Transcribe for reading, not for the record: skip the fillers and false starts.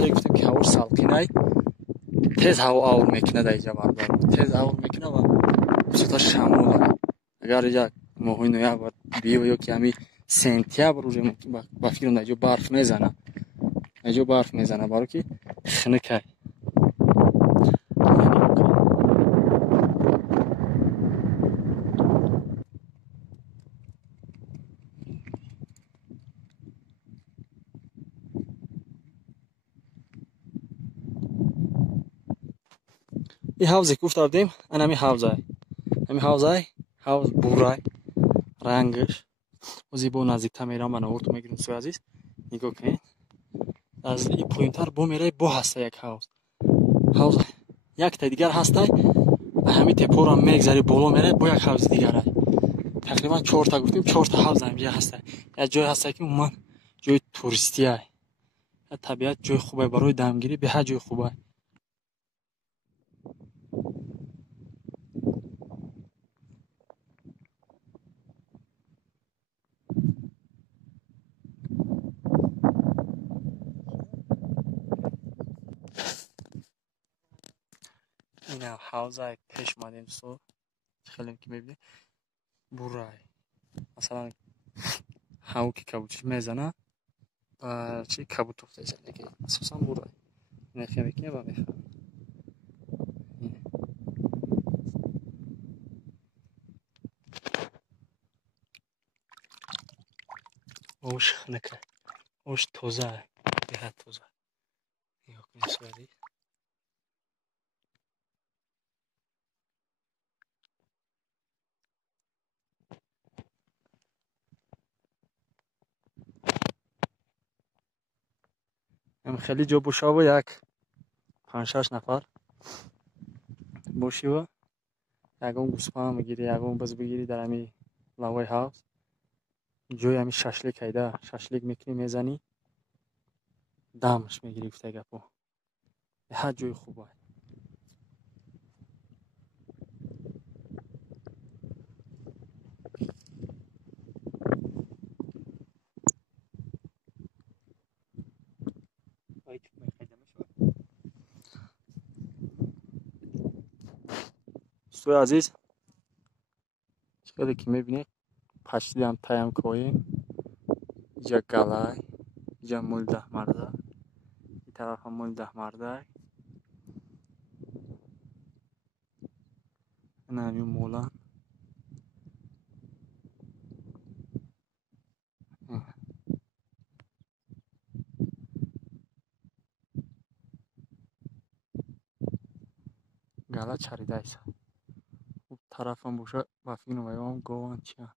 خیلی گفتیم که هوا سالقینه تیز هوا آور میکنه در اینجا بردار تیز آور میکنه و بسیار شمول اگر یک ماهی نویا بار بیو یا کمی سنتیابر روز با فکر اینجا برف میزنه اینجا برف میزنه برای که خنکه این حوضی که افتادیم این حوضه حوض بورای رنگش و زیبا نزدیکتر میرم من آورد میگیرم سوی عزیز نگاه کنید از این پایینتر با میره با هسته یک حوض یک تا دیگر هسته همین تپور هم میگذاری بالا میره با یک حوض دیگر تقریبا 4 تا گفتیم 4 تا حوض هم اینجا هسته یک جای هسته که عموما جای توریستی است طبیعت جای خوبه برای دمگیری به هر جای خوبه این حوض پیش مادیم سو خیلی که میبینی برای مثلا هاو که کبوتش میزنه و چی کبوت افته زنه که اساسا برای نخی میکنه و میخواه اوش خنکه اوش توزه به حد توزه نگاه کنید سوادی هم خیلی جا بوشا و یک 5-6 نفر باشی و یکم گوسفند میگیری یکم بز بگیری در همی لوای حوض جای همی ششلیک هیده ششلیک میکنی میزنی دمش میگیری افته گپو به هر جای خوبه دوستای عزیز چقدر که میبینی پشتی هم تایم کوین اینجا گلای اینجا مول 10 مرده این طرف هم مول 10 مرده این همین مولا گلا چریده ایسا طرف هم بوشه بفین و هم گوان چیه